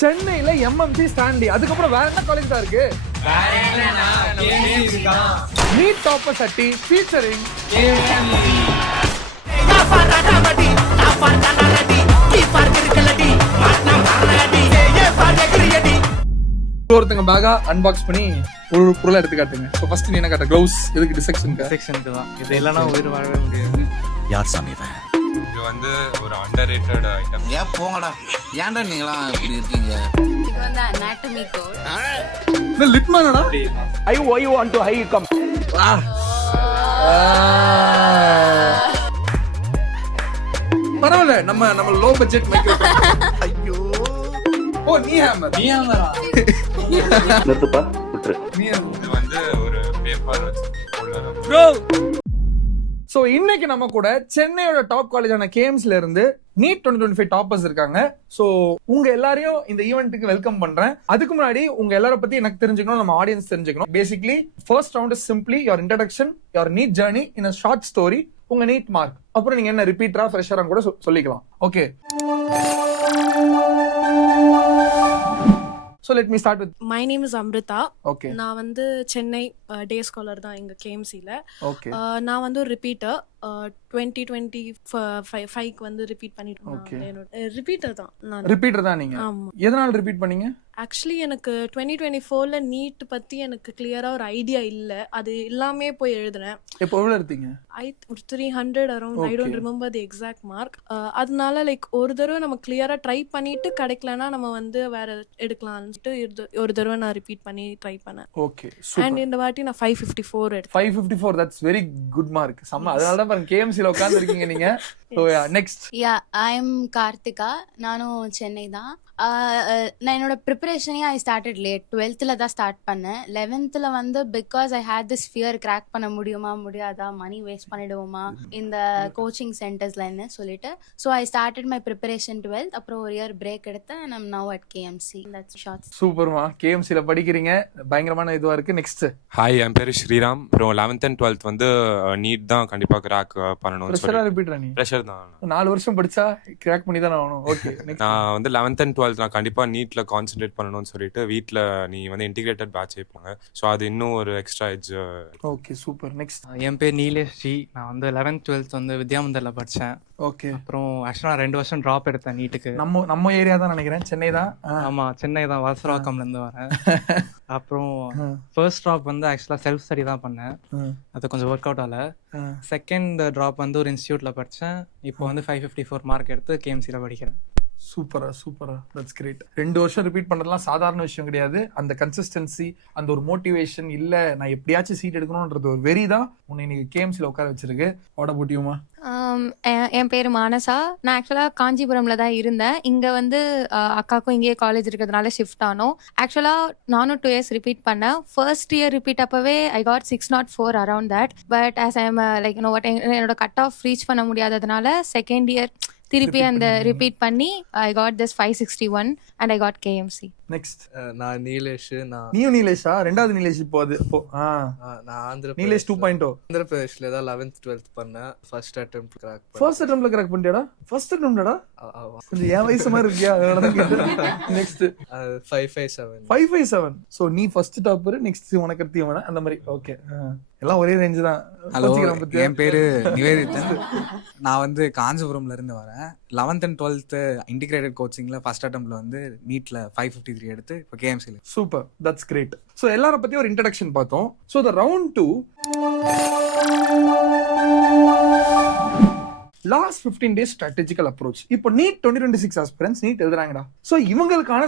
சென்னையில எம்எம்சி ஸ்டாண்டி, அதுக்கப்புறம் வேற என்ன காலேஜ் தான் இருக்கு? நீட் டாப்பர் சட்டி ஃபீச்சரிங் ஒருத்தங்க பேகா அன்பாக்ஸ் பண்ணி ஒரு பொருளை எடுத்து காட்டுங்க. இப்போ ஃபர்ஸ்ட் நீ என்ன காட்ட? க்ளவுஸ் எதுக்கு? டிசெக்ஷனுக்கு தான். இது இல்லைன்னா உயிர் வாழவே முடியாது. யார் சாமி இவன்? இது வந்து ஒரு அண்டர்ரேட்டட் ஐட்டம். ஏன் போங்கடா, ஏன்டா நீங்களாம் இப்படி இருக்கீங்க? இது வந்து anatomy code. இந்த லிட்மானடா. why you want to high come? பரவாயில்ல, நம்ம லோ பட்ஜெட் மைக்ரோஃபோன். ஐயோ, ஓ நீ ஹேமரா? நிறுத்துப்பா, விட்டுரு. இது வந்து ஒரு பேப்பர் வச்சு ஹோல்டர். ப்ரோ, சோ இன்னைக்கு நம்ம கூட சென்னையோட டாப் காலேஜான கேஎம்ஸ்ல இருந்து நீட் 2025 டாப்பர்ஸ் இருக்காங்க. சோ உங்க எல்லாரையும் இந்த ஈவென்ட்டுக்கு வெல்கம் பண்றேன். அதுக்கு முன்னாடி உங்க எல்லார பத்தி எனக்கு தெரிஞ்சுக்கணும், நம்ம ஆடியன்ஸ் தெரிஞ்சுக்கணும். Basically first round is simply your introduction, your NEET journey in a short story, உங்க நீட் மார்க், அப்புறம் நீங்க என்ன ரிப்பீட்டரா ஃப்ரெஷரா கூட சொல்லிக்கலாம். Okay, so let me start with my name is Amrita. okay. நான் வந்து சென்னை டே ஸ்காலர் தான் எங்க கேஎம்சில. okay. நான் வந்து ஒரு ரிப்பீட்டர் 2025 வந்து ரிப்பீட் பண்ணிட்டு இருக்கேன். ரிப்பீட்டர் தான் நான். ரிப்பீட்டர் தான் நீங்க? ஆமா. எதனால ரிப்பீட் பண்ணீங்க? ஆக்சுவலி எனக்கு 2024ல நீட் பத்தி எனக்கு கிளியரா ஒரு ஐடியா இல்ல. அது எல்லாமே போய் எழுதுனேன். எப்போ எவ்வளவு எடுத்தீங்க? ஒரு 300 around. I don't remember the exact mark. அதனால லைக் ஒரு தடவை நம்ம கிளியரா ட்ரை பண்ணிட்டு கிடைக்கலனா நம்ம வந்து வேற எடுக்கலாம்னு ஒரு தடவை நான் ரிப்பீட் பண்ணி ட்ரை பண்ணேன். Okay, super. அண்ட் இந்த வாட்டி நான் 554 எடுத்தேன். 554, that's very good mark. சம்ம. அதனால தான் பாருங்க கேஎம்சில உட்கார்ந்து இருக்கீங்க நீங்க. So next. Yeah, I am Karthika. நானும் சென்னை தான். நான் என்னோட ப்ரிப்பரேஷனே ஐ ஸ்டார்டட் லேட். 12th தான் ஸ்டார்ட் பண்ணேன். 11th வந்து because I had this fear, crack பண்ண முடியுமா முடியாதா, மணி வேஸ்ட் பண்ணிடுவோமா இந்த கோச்சிங் சென்டர்ஸ்லன்னு சொல்லிட்டு. So I started my preparation 12th. அப்புறம் ஒரு இயர் பிரேக் எடுத்தேன். I'm now at KMC. That's short. சூப்பர்மா, கேஎம்சில படிக்கிறீங்க, பயங்கரமான இதுவா இருக்கு. நெக்ஸ்ட். ஹாய், என் பேரு ஸ்ரீராம். அப்புறம் 11th and 12th வந்து நீட் தான் கண்டிப்பா கிராக் பண்ணணும். ப்ரெஷரா ரிப்பீட்டரா நீ? ப்ரெஷர் தான். 4 வருஷம் படிச்சா கிராக் பண்ணி தான் ஆகணும். ஓகே, நான் வந்து 11th and 12th நான் கண்டிப்பா நீட்ல கான்சென்ட்ரேட் பண்ணணும்னு சொல்லிட்டு வீட்ல நீ வந்து இன்டிகிரேட்டட் பேட்ச் வைப்பாங்க. ஸோ அது இன்னும் ஒரு extra edge. Okay, super. Next. என் பேர் நீலேஷ் ஜி. நான் வந்து 11th 12th வந்து வித்யாமந்தர்ல படித்தேன். ஓகே. அப்புறம் ஆக்சுவலாக 2 வருஷம் ட்ராப் எடுத்தேன் நீட்டுக்கு. நம்ம ஏரியா தான் நினைக்கிறேன், சென்னை தான். ஆமா, சென்னை தான், வலசரவாக்கம்ல இருந்து வரேன். அப்புறம் ஃபர்ஸ்ட் ட்ராப் வந்து ஆக்சுவலாக செல்ஃப் ஸ்டடி தான் பண்ணேன். அது கொஞ்சம் ஒர்க் அவுட் ஆகல. செகண்ட் ட்ராப் வந்து ஒரு இன்ஸ்டியூட்ல படித்தேன். இப்போ வந்து 554 மார்க் எடுத்து கேஎம்சியில் படிக்கிறேன். சூப்பரா, தட்ஸ் கிரேட். 2 வருஷம் ரிப்பீட் பண்றதுலாம் சாதாரண விஷயம் கிடையாது. அந்த கன்சிஸ்டன்சி, அந்த ஒரு மோட்டிவேஷன், இல்ல நான் எப்படியாச்சும் சீட் எடுக்கணும்ன்றது ஒரு வெறி தான் உன்னை இன்னைக்கு கேஎம்சில உட்கார வச்சிருக்கு. வாட் அபௌட் யூ மா? என் பேர் மானசா. நான் ஆக்சுவலாக காஞ்சிபுரம்ல தான் இருந்தேன். இங்கே வந்து அக்காவுக்கும் இங்கேயே காலேஜ் இருக்கிறதுனால ஷிஃப்ட் ஆனோம். ஆக்சுவலாக நானும் 2 years ரிப்பீட் பண்ணேன். ஃபர்ஸ்ட் இயர் ரிப்பீட் அப்பவே I got 604 around that. But as I am like என்னோட கட் ஆஃப் ரீச் பண்ண முடியாததுனால செகண்ட் இயர் திருப்பி அந்த ரிப்பீட் பண்ணி I got this 561 and I got KMC. Next. நான் நீலேஷ். நீயும் நீலேஷா? ரெண்டாவது நீலேஷ். இப்போ நான் ஆந்திர நீலேஷ் 2.0. ஆந்திர பிரதேஷ்ல தான் 11th 12th பண்ணேன். ஃபர்ஸ்ட் அட்டெம்ப்ட் கிராக் பண்ணேன். ஃபர்ஸ்ட் அட்டெம்ப்ட்ல கிராக் பண்ணிட்டடா? ஃபர்ஸ்ட் அட்டெம்ப்டடா? கொஞ்சம் ஏன் வயசு மாதிரி இருக்கியா? அதனால தான் கேட்டேன். நெக்ஸ்ட். 557. சோ நீ ஃபர்ஸ்ட் டாப்பர், நெக்ஸ்ட் உனக்கு அடுத்து அந்த மாதிரி. ஓகே, எல்லாம் ஒரே ரேஞ்ச் தான். ஹலோ, என் பேரு நிவேதிதன். நான் வந்து காஞ்சிபுரம்ல இருந்து வரேன். 11th and 12th இன்டிகிரேட்டட் கோச்சிங்ல ஃபர்ஸ்ட் அட்டெம்ப்ட்ல வந்து நீட்ல 553 எடுத்து இப்போ கேஎம்சில. Super, that's great. ஸோ எல்லார பத்தி ஒரு இன்ட்ரடக்ஷன் பார்த்தோம். So the round 2 last 15 days strategical approach. இப்போ நீட் 2026 ஆஸ்பிரன்ஸ் நீட் எழுதுறாங்கடா. ஸோ இவங்களுக்கான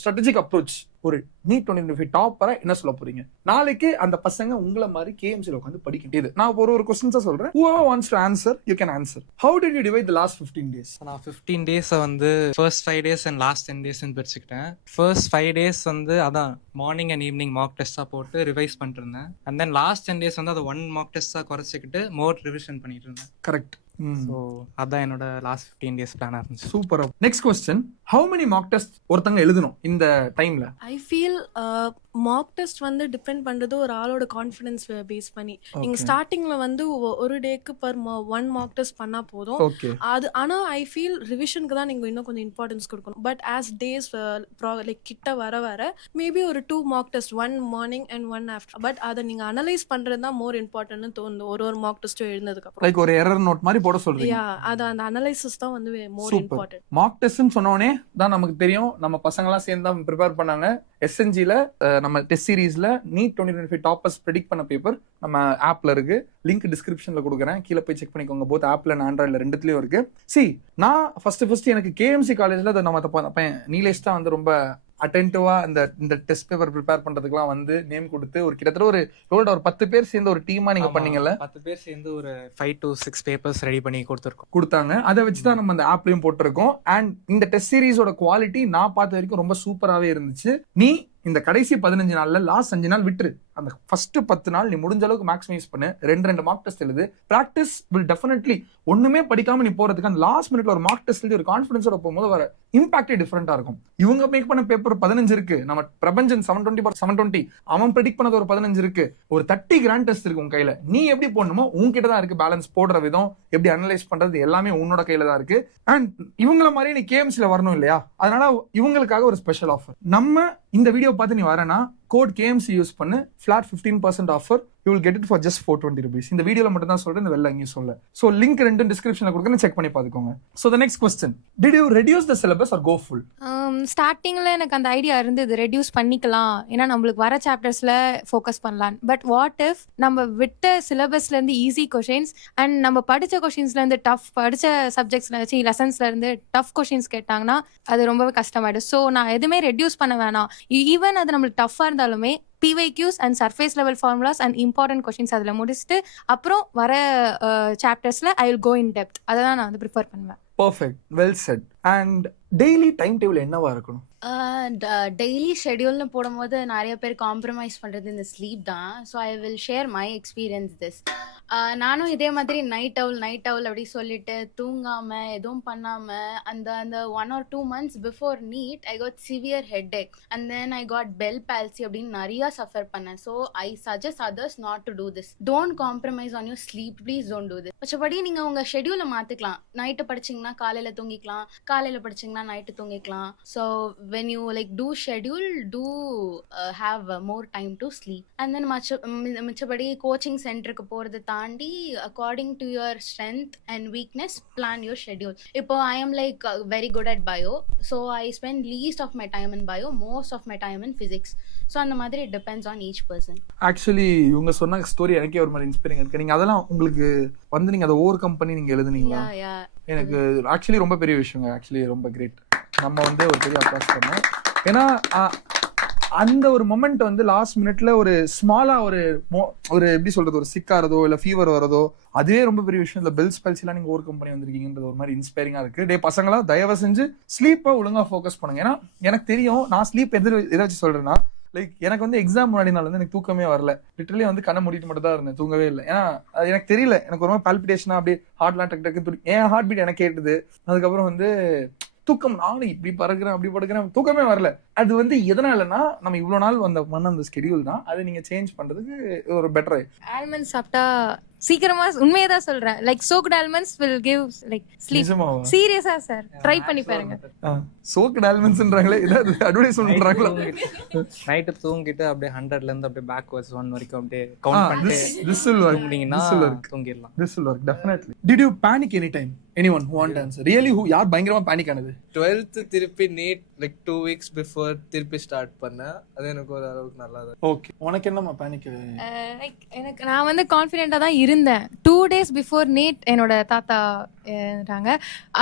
ஸ்ட்ராட்டஜிக் அப்ரோச், ஒரு நீட் 2025 டாப்பரா என்ன சொல்ல போறீங்க? நாளைக்கு அந்த பசங்க உங்களை மாதிரி கேஎம்சில உட்காந்து படிக்க இது நான் ஒரு கொஸ்டின்ஸா சொல்றேன். whoever wants to answer you can answer. how did you divide the last 15 days? நான் 15 days வந்து first 5 days and last 10 days பிரிச்சுக்கிட்டேன். ஃபர்ஸ்ட் 5 days வந்து அதான் மார்னிங் அண்ட் ஈவினிங் மார்க் டெஸ்டா போட்டு ரிவைஸ் பண்ணிட்டு இருந்தேன். அண்ட் தென் லாஸ்ட் 10 days வந்து அதை 1 மார்க் டெஸ்டா குறைச்சிக்கிட்டு மோர் ரிவிஷன் பண்ணிட்டு இருந்தேன். கரெக்ட். ஸோ அதான் என்னோட லாஸ்ட் 15 days பிளானாக இருந்துச்சு. Super. Next question, how many Mach test ஒருத்தங்க எழுதணும் இந்த டைம்ல? ஐ ஃபீல் மாக் டெஸ்ட் வந்து டிபெண்ட் பண்ணுறது ஒரு ஆளோட கான்ஃபிடன்ஸ் பேஸ் பண்ணி. நீங்கள் ஸ்டார்டிங்கில் வந்து ஒரு டேக்கு பர் 1 மாக் டெஸ்ட் பண்ணால் போதும். ஓகே. அது ஆனால் ஐ ஃபீல் ரிவிஷனுக்கு தான் நீங்கள் இன்னும் கொஞ்சம் இம்பார்ட்டன்ஸ் கொடுக்கணும். பட் ஆஸ் டேஸ் லைக் கிட்ட வர வர மேபி ஒரு 2 Mach test, 1 morning and 1 after. But அதை நீங்கள் அனலைஸ் பண்ணுறது தான் மோர் இம்பார்ட்டன்ட்னு தோணுது ஒரு மாக் டெஸ்ட்டும் எழுந்ததுக்கப்புறம். லைக் ஒரு எரர் நோட் மாதிரி போட சொல்றீங்க? யா, அது அந்த அனலைசிஸ் தான் வந்து மோர் சூப்பர். இம்பார்ட்டன்ட். மாக் டெஸ்ட்னு சொன்னோடனே தான் நமக்கு தெரியும், நம்ம பசங்களாம் சேர்ந்து தான் ப்ரிப்பேர் பண்ணாங்க. SNGல நம்ம டெஸ்ட் சீரீஸ்ல நீட் 2025 டாப்பர்ஸ் ப்ரெடிக்ட் பண்ண பேப்பர் நம்ம ஆப்ல இருக்கு. லிங்க் டிஸ்கிரிப்ஷன்ல கொடுக்குறேன், கீழே போய் செக் பண்ணிக்கோங்க. போத் ஆப்ல அண்ட் ஆண்ட்ராய்ட்ல ரெண்டுத்துலயும் இருக்கு. நான் ஃபர்ஸ்ட் எனக்கு KMC காலேஜ்ல நம்ம நீலேஷ் தான் வந்து ரொம்ப அட்டென்டிவா இந்த டெஸ்ட் பேப்பர் ப்ரிப்பேர் பண்றதுக்குலாம் வந்து நேம் கொடுத்து ஒரு கிட்டத்தட்ட ஒரு 10 பேர் சேர்ந்து ஒரு டீமா நீங்க பண்ணீங்கல்ல? 10 பேர் சேர்ந்து ஒரு 5 to 6 பேப்பர்ஸ் ரெடி பண்ணி கொடுத்தாங்க. அதை வச்சுதான் நம்ம அந்த ஆப்லயும் போட்டிருக்கோம். அண்ட் இந்த டெஸ்ட் சீரிஸோட குவாலிட்டி நான் பார்த்த வரைக்கும் ரொம்ப சூப்பராகவே இருந்துச்சு. நீ இந்த கடைசி 15 நாள்ல லாஸ்ட் 5 நாள் விட்டுரு. அந்த ஃபர்ஸ்ட் 10 நாள் நீ முடிஞ்ச அளவுக்கு மேக்ஸிமைஸ் பண்ணு. 2 மார்க் டெஸ்ட் எழுது. Practice will definitely. ஒண்ணுமே படிக்காம நீ போறதுக்கு அந்த லாஸ்ட் மினிட்ல ஒரு மார்க் டெஸ்ட் எழுதி ஒரு கான்ஃபிடன்ஸோட போகும்போது வர இம்பாக்டே டிஃபரெண்டா இருக்கும். இவங்க மேக் பண்ண பேப்பர் 15 இருக்கு, நம்ம பிரபஞ்சன் 720/720 அவன் ப்ரெடிக்ட் பண்ணது ஒரு 15 இருக்கு. ஒரு 30 கிராண்ட் டெஸ்ட் இருக்கு உன் கையில. நீ எப்படி போடணுமோ உன்கிட்ட தான் இருக்கு. பேலன்ஸ் போடுற விதம், எப்படி அனலைஸ் பண்றது, எல்லாமே உன்னோட கையில தான் இருக்கு. அண்ட் இவங்கள மாதிரி நீ KMCல வரணும் இல்லையா? அதனால இவங்களுக்காக ஒரு ஸ்பெஷல் ஆஃபர். நம்ம இந்த வீடியோ பார்த்து நீ வரனா கோட் KMC யூஸ் பண்ணு, flat 15% offer. You will get it for just 420 rupees. இந்த வீடியோல மட்டும் தான் சொல்றேன், இந்த வெளில எங்கேயும் சொல்ல. ஸோ லிங்க் ரெண்டும் டிஸ்கிரிப்ஷன்ல கொடுக்குறேன், செக் பண்ணி பார்த்துக்கோங்க. So the next question, did you reduce the syllabus or go full? ஸ்டார்டிங்கில் எனக்கு அந்த ஐடியா இருந்தது, ரெடியூஸ் பண்ணிக்கலாம், ஏன்னா நம்மளுக்கு வர சாப்டர்ஸில் ஃபோக்கஸ் பண்ணலாம். பட் வாட் இஃப் நம்ம விட்ட சிலபஸ்லேருந்து ஈஸி கொஷின்ஸ் அண்ட் நம்ம படித்த கொஷின்ஸ்லேருந்து டஃப், படித்த சப்ஜெக்ட்ஸ்ல லெசன்ஸ்லேருந்து டஃப் கொஷின்ஸ் கேட்டாங்கன்னா அது ரொம்பவே கஷ்டமாயிடும். ஸோ நான் எதுவுமே ரெடியூஸ் பண்ண வேணாம். ஈவன் அது நம்மளுக்கு டஃப்பாக இருந்தாலுமே PYQs and surface level formulas and important questions அதில் முடிச்சுட்டு அப்புறம் வர சாப்டர்ஸில் I will go in depth. அதை தான் நான் வந்து ப்ரிஃபர் பண்ணுவேன். Perfect, well set. And daily time table என்னவா இருக்கணும்? டெய்லி ஷெடியூல்னு போடும்போது நிறைய பேர் காம்ப்ரமைஸ் பண்ணுறது இந்த ஸ்லீப் தான். So I will share my experience this. நானும் இதே மாதிரி நைட் அவுல் அப்படி சொல்லிட்டு தூங்காமல் எதுவும் பண்ணாமல் அந்த 1 or 2 months before NEET I got severe headache and then I got Bell palsy அப்படின்னு நிறையா சஃபர் பண்ணேன். So I suggest others not to do this. Don't compromise on your sleep, please don't do this. மற்றபடி நீங்கள் உங்கள் ஷெடியூலை மாற்றிக்கலாம். Night படிச்சிங்கன்னா காலையில் தூங்கிக்கலாம், காலையில் படிச்சிங்கன்னா நைட்டு தூங்கிக்கலாம். So when you like do schedule, do have more time to sleep. And then மிச்சபடி கோச்சிங் சென்டருக்கு போகிறது தாண்டி according to your strength and weakness plan your schedule. இப்போ I am like very good at bio, so I spend least of my time in bio, most of my time in physics. So அந்த மாதிரி it depends on each person. Actually இவங்க சொன்ன story எனக்கே ஒரு மாதிரி inspiring இருக்கு. நீங்க அதெல்லாம் உங்களுக்கு வந்து நீங்க அதை ஓவர் கம் பண்ணி நீங்க எழுதுனீங்களா? எனக்கு ஆக்சுவலி ரொம்ப பெரிய விஷயங்க. ஆக்சுவலி ரொம்ப கிரேட். நம்ம வந்து ஒரு பெரிய அப்ளாஸ் பண்ணோம். ஏன்னா அந்த ஒரு மொமெண்ட் வந்து லாஸ்ட் மினிட்ல ஒரு ஸ்மாலா ஒரு எப்படி சொல்றது, ஒரு சிக்காரதோ இல்ல ஃபீவர் வரதோ, அதுவே ரொம்ப பெரிய விஷயம். இந்த பெல்ஸ் பல்ஸ்லாம் நீங்க ஓவர் கம் பண்ணி வந்திருக்கீங்கன்றது ஒரு மாதிரி இன்ஸ்பைரிங்கா இருக்கு. டே பசங்களா, தயவு செஞ்சு ஸ்லீப்பை ஒழுங்கா ஃபோக்கஸ் பண்ணுங்க. ஏன்னா எனக்கு தெரியும், நான் ஸ்லீப் எதை வச்சு சொல்றேன்னா, லைக் எனக்கு வந்து எக்ஸாம் முன்னாடி நாள் வந்து எனக்கு தூக்கமே வரல. லிட்டரலி வந்து கண்ணை மூடிட்டு மட்டும் தான் இருந்தேன், தூங்கவே இல்லை. ஏன்னா எனக்கு தெரியல, எனக்கு ஒரு மாதிரி பால்பிட்டேஷனா அப்படியே ஹார்ட்லாம் டக்கு டக்கு என் ஹார்ட் பீட் எனக்கு கேட்டுது. அதுக்கப்புறம் வந்து தூக்கம், நானும் இப்படி பறக்கிறேன் அப்படி படுக்கிறேன், தூக்கமே வரல. அது வந்து எதனாலன்னா நம்ம இவ்வளவு நாள் பண்ண அந்த ஸ்கெடியூல் தான். அதை நீங்க சேஞ்ச் பண்றதுக்கு ஒரு பெட்டர். ஆல்மண்ட்ஸ் சாப்பிட்டா சீக்கிரமா, உண்மையை தான் சொல்றேன், like shocked almonds will give like sleep. சீரியஸா சார், ட்ரை பண்ணி பாருங்க. சோக்ட் ஆல்மண்ட்ஸ்ன்றாங்களே, இதாவது அட்வர்டைஸ்மென்ட் பண்றாங்களா? நைட்டு தூங்கிட்டு அப்படியே 100ல இருந்து அப்படியே பேக்வர்ட்ஸ் 1 வரைக்கும் அப்படியே கவுண்ட் பண்ணிட்டு this will work. தூங்குனீங்கன்னா தூங்கிடலாம். This will work definitely. Did you panic any time? Anyone who want to answer? Really, who யார் பயங்கரமா பேனிக் ஆனது? 12th திருப்பி நீட் லைக் 2 weeks before திருப்பி ஸ்டார்ட் பண்ணேன். அது எனக்கு ஒரு அளவுக்கு நல்லா தான். ஓகே, உனக்கு என்னமா பேனிக்? லைக் எனக்கு நான் வந்து கான்ஃபிடென்ட்டா தான் இருந்தேன். 2 days பிஃபோர் நீட் என்னோட தாத்தா இருந்தாங்க.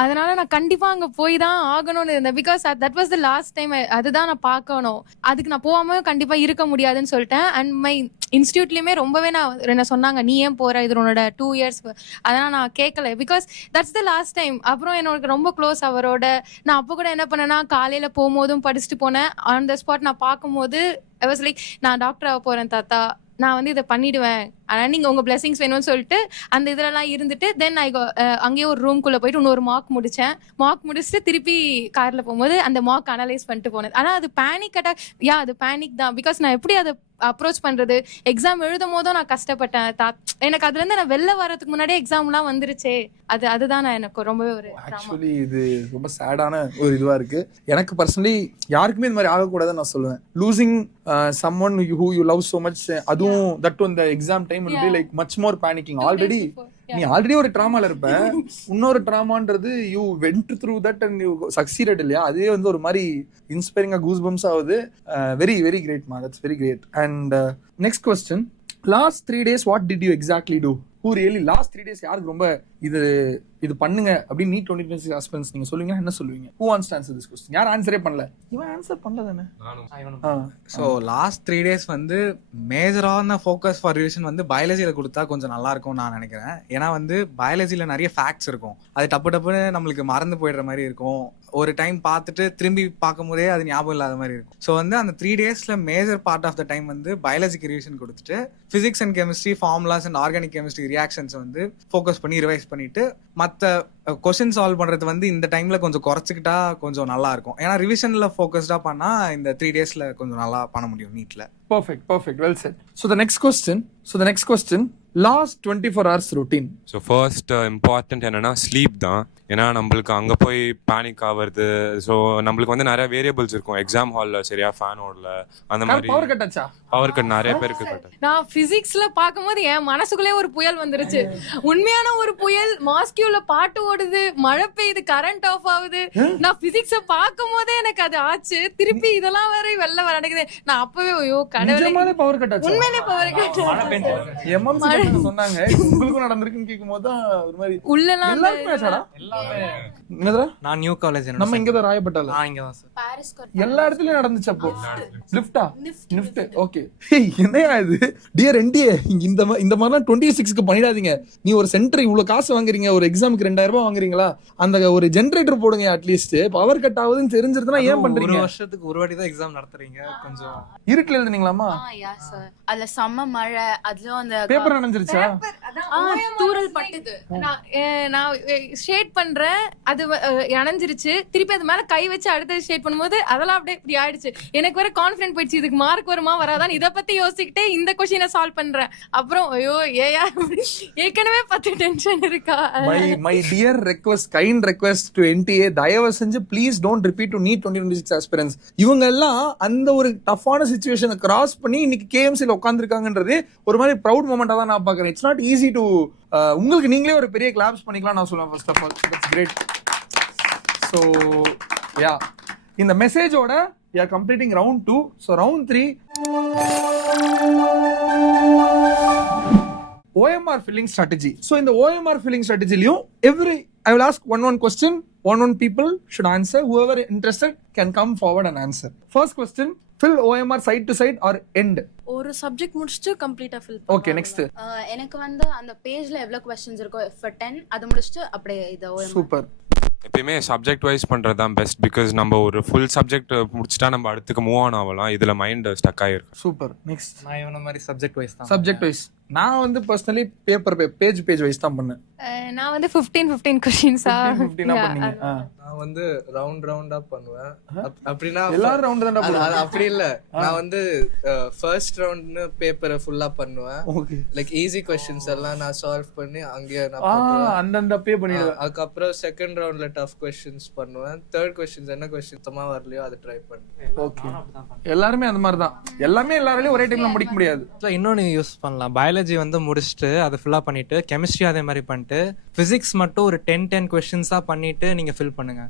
அதனால நான் கண்டிப்பா அங்க போய் தான் ஆகணும்னு இருந்தேன். Because that was the last time. அதுதான் நான் பார்க்கணும். அதுக்கு நான் போகாம கண்டிப்பா இருக்க முடியாதுன்னு சொல்லிட்டேன். அண்ட் மை இன்ஸ்டியூட்லயுமே ரொம்பவே என்ன சொன்னாங்க, நீ ஏன் போற, இது உன்னோட 2 years. அதெல்லாம் நான் கேட்கல. Because that's the last time. அப்புறம் என்னோட ரொம்ப க்ளோஸ் அவரோட. நான் அப்போ கூட என்ன பண்ணேன்னா, காலையில போகும்போதும் படிச்சுட்டு போனேன். ஆன் த ஸ்பாட் நான் பார்க்கும்போது I was like, நான் டாக்டர் ஆக போறேன் தாத்தா, நான் வந்து இதை பண்ணிடுவேன், ஆனால் நீங்கள் உங்கள் பிளெஸிங்ஸ் வேணும்னு சொல்லிட்டு அந்த இதுலலாம் இருந்துட்டு தென் அங்கேயே ஒரு ரூம்குள்ளே போயிட்டு இன்னொரு மார்க் முடித்தேன். மார்க் முடிச்சுட்டு திருப்பி காரில் போகும்போது அந்த மார்க் அனலைஸ் பண்ணிட்டு போனது. ஆனால் அது பேனிக் அட்டாக், அது பேனிக் தான். பிகாஸ் நான் எப்படி அதை அப்ரோச் பண்ணுறது, எக்ஸாம் எழுதும் போதும் நான் கஷ்டப்பட்டேன். எனக்கு அதுலேருந்து நான் வெளில வர்றதுக்கு முன்னாடியே எக்ஸாம்லாம் வந்துருச்சே, அதுதான் நான் எனக்கு ரொம்பவே ஒரு ஆக்சுவலி இது ரொம்ப சேடான ஒரு இதுவா இருக்கு. எனக்கு பர்சனலி யாருக்குமே இந்த மாதிரி ஆகக்கூடாதுன்னு நான் சொல்லுவேன். Losing someone who you love so much, அதுவும் that on the exam time will be like much more panicking. நீ ஆல்ரெடி ஒரு ட்ராமால இருப்ப, இன்னொரு ட்ராமான்றது you went through that and you succeeded இல்லையா, அதுவே வந்து ஒரு மாதிரி இன்ஸ்பைரிங்கா கூஸ் பம்ஸ் ஆகுது. வெரி வெரி கிரேட் மா, that's very great. And next question, last 3 days what did you exactly do? Who really last 3 days யாருக்கு ரொம்ப இது பண்ணுங்க அப்படின்னு நீட் 2026 ஆஸ்பிரன்ட்ஸ் நீங்க சொல்லுவீங்க, என்ன சொல்லுவீங்க? Who wants to answer this question? யார் ஆன்சரே பண்ணல? இவன் ஆன்சர் பண்ணல தானே. ஸோ லாஸ்ட் 3 days வந்து மேஜரான ஃபோக்கஸ் ஃபார் ரிவிஷன் வந்து பயாலஜியில் கொடுத்தா கொஞ்சம் நல்லா இருக்கும்னு நான் நினைக்கிறேன். ஏன்னா வந்து பயாலஜியில் நிறைய ஃபேக்ட்ஸ் இருக்கும், அது டப்புன்னு நம்மளுக்கு மறந்து போயிடுற மாதிரி இருக்கும். ஒரு டைம் பார்த்துட்டு திரும்பி பார்க்கும் போதே அது ஞாபகம் இல்லாத மாதிரி இருக்கும். ஸோ வந்து அந்த 3 daysல major part of the time வந்து பயாலஜிக்கு ரிவிஷன் கொடுத்துட்டு physics and chemistry, formulas and organic chemistry reactions வந்து ஃபோக்கஸ் பண்ணி ரிவைஸ் பண்ணிட்டு மற்ற கொஸ்டின் சால்வ் பண்றது வந்து இந்த டைம்ல கொஞ்சம் குறைச்சிக்கிட்டா கொஞ்சம் நல்லா இருக்கும். ஏன்னா ரிவிஷன்ல ஃபோக்கஸ்டா பண்ணா இந்த 3 daysல கொஞ்சம் நல்லா பண்ண முடியும் நீட்ல. Perfect, well said. So the next question, last 24 hours routine. So first important என்னன்னா ஸ்லீப் தான். ஏன்னா நம்மளுக்கு அங்கே போய் பேனிக் ஆகுறது, ஸோ நம்மளுக்கு வந்து நிறைய வேரியபிள்ஸ் இருக்கும். எக்ஸாம் ஹாலில் சரியா ஃபேன் ஓடல, அந்த மாதிரி பவர் கட் ஆச்சா? பவர் கட் நிறைய பேருக்கு கட். நான் பிசிக்ஸ்ல பார்க்கும்போது என் மனசுக்குள்ளே ஒரு புயல் வந்துருச்சு, உண்மையான ஒரு புயல். மாஸ்கியூல பாட்டு ஓடுது, மழை பெய்யுது, கரண்ட் ஆஃப் ஆகுது. நான் பிசிக்ஸ பார்க்கும் போதே எனக்கு அது ஆச்சு. திருப்பி இதெல்லாம் வேற வெளில வர நடக்குது. நான் அப்பவே ஐயோ கடவுளே, பவர் கட் ஆச்சா? உண்மையிலே பவர் கட். எம்எம்சி சொன்னாங்க, உங்களுக்கும் நடந்திருக்குன்னு கேட்கும்போது தான் ஒரு மாதிரி உள்ளலாம் எல்லாருக்குமே ஆச்சாடா? என்னடா? நான் நியூ காலேஜ், நம்ம இங்க தான் ராயப்பட்டால. நான் இங்க தான் சார். பாரிஸ் எல்லா இடத்துலயும் நடந்துச்சு. அப்போ லிஃப்டா? நிஃப்ட். ஓகே. என்னையா இது? டியர் என்டிஏ, இந்த மாதிரிலாம் 26க்கு பண்ணிடாதீங்க. நீ ஒரு சென்டர் இவ்வளவு காசு வாங்குறீங்க, ஒரு எக்ஸாமுக்கு 2000 ரூபாய் வாங்குறீங்களா? அந்த ஒரு ஜெனரேட்டர் போடுங்க அட்லீஸ்ட். பவர் கட் ஆகுதுன்னு தெரிஞ்சிருந்தா ஏன் பண்றீங்க? ஒரு வருஷத்துக்கு ஒரு வாட்டி தான் எக்ஸாம் நடத்துறீங்க. கொஞ்சம் இருட்டுல எழுதுனீங்களாமா? யா சார், அதுல செம்ம மழை, அதுலயும் அந்த பேப்பர் நனைஞ்சிருச்சா? தூரல் பட்டுது. நான் ஷேட் பண்றேன், அது அணைஞ்சிருச்சு. திருப்பி அது மேல கை வச்சு அடுத்தது ஷேட் பண்ணும்போது அதெல்லாம் அப்படியே இப்படி ஆயிடுச்சு. எனக்கு வேற கான்ஃபிடென்ட் போயிடுச்சு, இதுக்கு மார்க் வருமா வராதான் இதை பத்தி யோசிச்சுக்கிட்டே இந்த கொஸ்டினை சால்வ் பண்றேன். அப்புறம் ஐயோ ஏயா ஏற்கனவே 10 டென்ஷன் இருக்கா. My dear request, kind request to NTA, தயவு செஞ்சு please don't repeat to NEET 2026 aspirants. இவங்க எல்லாம் அந்த ஒரு டஃப்பான சிச்சுவேஷனை கிராஸ் பண்ணி இன்னைக்கு கேஎம்சில உட்காந்துருக்காங்கன்றது ஒரு மாதிரி ப்ரௌட் மொமெண்டா தான் நான் பாக்குறேன். இட்ஸ் நாட் ஈஸி டு, உங்களுக்கு நீங்களே ஒரு பெரிய கிளாப்ஸ் பண்ணிக்கலாம் நான் சொல்லுவேன். First of all that's great. So yeah, இந்த மெசேஜோட we are completing round 2. So round 3, OMR filling strategy. So in the OMR filling strategy லியும் I will ask one question, one people should answer. Whoever interested can come forward and answer. First question, fill OMR side to side or end? ஒரு subject முடிச்சுட்டு கம்ப்ளீட்டா fill. Okay, next. எனக்கு வந்து அந்த பேஜ்ல எவ்வளவு questions இருக்கோ for 10 அது முடிச்சிட்டு அப்படியே இத சூப்பர். எப்பயுமே சப்ஜெக்ட் வைஸ் பண்றது தான் பெஸ்ட். பிகாஸ் நம்ம ஒரு ஃபுல் சப்ஜெக்ட் முடிச்சிட்டா நம்ம அடுத்துக்கு மூவ் ஆன் ஆகலாம். இதுல மைண்ட் ஸ்டக் ஆயிருக்கு. சூப்பர். நெக்ஸ்ட். நான் இவன மாதிரி சப்ஜெக்ட் வைஸ் தான். Subject wise. நான் வந்து பர்சனலி பேஜ் வைஸ் தான் பண்ணேன். நான் வந்து 15 கொஸ்டின்ஸா 15 பண்ணீங்க. நான் வந்து ரவுண்டா பண்ணுவேன். அப்படின்னா எல்லாரும் ரவுண்ட் தான்டா அது அப்படி இல்ல. நான் வந்து ஃபர்ஸ்ட் ரவுண்ட்னு பேப்பரை ஃபுல்லா பண்ணுவேன். ஓகே. லைக் ஈஸி क्वेश्चंस எல்லாம் நான் சால்வ் பண்ணி அங்கேயே நான் போட்டுருவேன். அந்த பே பண்ணிடுவேன். அதுக்கப்புறம் செகண்ட் ரவுண்ட்ல டஃப் क्वेश्चंस பண்ணுவேன். தேர்ட் क्वेश्चंस என்ன क्वेश्चन சுத்தமா வரலையோ அதை ட்ரை பண்ணுவேன். ஓகே. எல்லாரும் அந்த மாதிரி தான். எல்லாமே எல்லாராலையும் ஒரே டைம்ல முடிக்க முடியாது. இன்னொன்னு யூஸ் பண்ணலாம். பயாலஜி வந்து முடிச்சுட்டு அதை ஃபுல்லா பண்ணிட்டு கெமிஸ்ட்ரி அதே மாதிரி பண்ணிட்டு பிசிக்ஸ் மட்டும் ஒரு 10 கொஸ்டின்ஸா பண்ணிட்டு நீங்க ஃபில் பண்ணுங்க.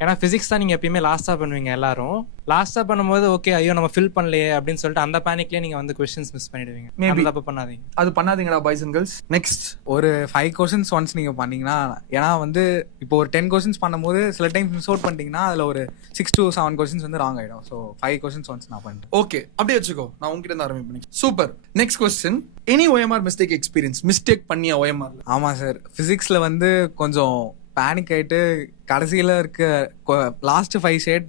ஏன்னா பிசிக்ஸ் தான் நீங்க எப்பயுமே லாஸ்டா பண்ணுவீங்க. எல்லாரும் லாஸ்டா பண்ணும்போது ஓகே ஐயோ நம்ம ஃபில் பண்ணலையே அப்படின்னு சொல்லிட்டு அந்த பேனிக்லயே நீங்க வந்து क्वेश्चंस மிஸ் பண்ணிடுவீங்க. மேபி தப்பு பண்ணாதீங்க. அது பண்ணாதீங்கடா பாய்ஸ் அண்ட் கேர்ள்ஸ். நெக்ஸ்ட், ஒரு 5 கொஸ்டின்ஸ் ஒன்ஸ் நீங்க பண்ணீங்கன்னா, ஏன்னா வந்து இப்போ ஒரு 10 கொஸ்டின்ஸ் பண்ணும்போது சில டைம் மிஸ் அவுட் பண்ணிட்டீங்கன்னா அதுல ஒரு 6 to 7 கொஸ்டின்ஸ் வந்து ராங் ஆயிடும். ஸோ 5 கொஸ்டின்ஸ் ஒன்ஸ் நான் பண்ணிட்டேன். ஓகே, அப்படியே வச்சுக்கோ. நான் உங்ககிட்ட இருந்து ஆரம்பிப்பேன். Super. Next question, any OMR mistake experience? Mistake பண்ணிய OMR? ஆமா சார், பிசிக்ஸ்ல வந்து கொஞ்சம் பேனிக் ஆயிட்டு கடைசியில் இருக்க லாஸ்ட் 5 ஷேட்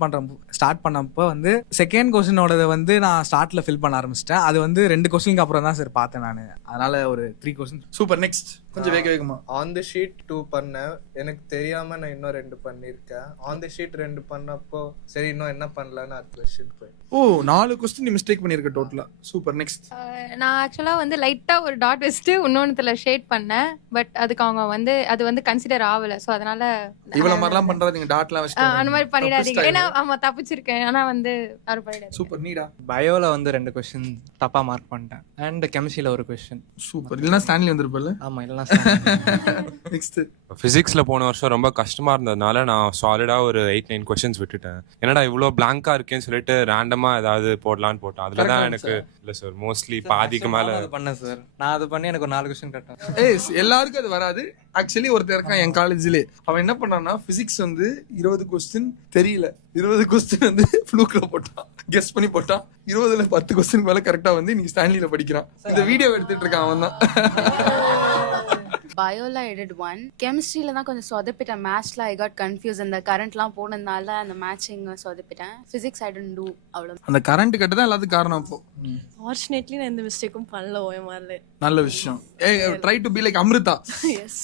ஸ்டார்ட் பண்ணப்போ வந்து செகண்ட் கொஸ்டினோடதை வந்து நான் ஸ்டார்ட்ல ஃபில் பண்ண ஆரம்பிச்சிட்டேன். அது வந்து 2 கொஸ்டினுக்கு அப்புறம் தான் சார் பார்த்தேன் நான். அதனால ஒரு 3 கொஸ்டின். சூப்பர். நெக்ஸ்ட் கொஞ்சம் வேகமா. ஆன் தி ஷீட் 2 பண்ணேன். எனக்கு தெரியாம நான் இன்னும் 2 பண்ணியிருக்கேன். ஆன் தி ஷீட் 2 பண்ணப்போ சரி இன்னும் என்ன பண்ணலான்னு அடுத்த கொஸ்டின் போய். ஓ 4 கொஸ்டின் நீ மிஸ்டேக் பண்ணிருக்க டோட்டலா. சூப்பர். நெக்ஸ்ட். நான் ஆக்சுவலாக வந்து லைட்டாக ஒரு டாட் வச்சுட்டு இன்னொன்னுத்துல ஷேட் பண்ணேன். பட் அதுக்கு அவங்க வந்து அது வந்து கன்சிடர் ஆகலை. ஸோ அதனால இவ்வளவு மாதிரிலாம் பண்றாதீங்க. டாட்லாம் வச்சு அந்த மாதிரி பண்ணிடாதீங்க. ஏன்னா ஆமா தப்பிச்சிருக்கேன். ஆனா வந்து யாரும் பண்ணிடாதீங்க. சூப்பர். நீடா? பயோவில் வந்து 2 கொஸ்டின் தப்பாக மார்க் பண்ணிட்டேன். அண்ட் கெமிஸ்ட்ரியில் ஒரு கொஸ்டின். சூப்பர். இல்லைன்னா ஸ்டான்லி வந்திருப்பல. ஆமாம் இல்லைனா நெக்ஸ்ட். ஃபிசிக்ஸ்ல போன வருஷம் ரொம்ப கஷ்டமா இருந்ததுனால நான் சாலிடா ஒரு 8-9 கொஸ்டின்ஸ் விட்டுட்டேன். என்னடா இவ்வளோ பிளாங்கா இருக்கேன்னு சொல்லிட்டு ரேண்டமா ஏதாவது போடலான்னு போட்டேன். அதுல தான் எனக்கு இல்ல சார் மோஸ்ட்லி பாதிக்கு மேல பண்ணேன் சார். நான் அது பண்ணி எனக்கு ஒரு 4 கொஸ்டின் கட்டேன். எல்லாருக்கும் அது வராது. ஆக்சுவலி ஒருத்தர் இருக்கான் என் காலேஜ்ல. அவன் என்ன பண்ணான்னா பிசிக்ஸ் வந்து 20 கொஸ்டின் தெரியல, 20 கொஸ்டின் வந்து ஃப்ளூக்ல போட்டான், கெஸ் பண்ணி போட்டான். 20ல 10 கொஸ்டின் மேல கரெக்டா வந்து இன்னைக்கு ஸ்டான்லில படிக்கிறான். இந்த வீடியோ எடுத்துட்டு இருக்கான் அவன் தான். பயோல I did 1. கெமிஸ்ட்ரியில தான் கொஞ்சம் சொதப்பிட்டேன். மேத்ஸ்ல ஐ காட் கன்ஃபியூஸ். அந்த கரண்ட்லாம் போனதுனால அந்த மேட்சிங் சொதப்பிட்டேன். Physics I don't do. அவ்வளோ. அந்த கரண்ட் கட்டு தான் எல்லாத்துக்கும் காரணம். அப்போ ஃபார்ச்சுனேட்லி நான் எந்த மிஸ்டேக்கும் பண்ணல ஓஎம்ஆர்ல. நல்ல விஷயம். Try to be like Amrita. Yes.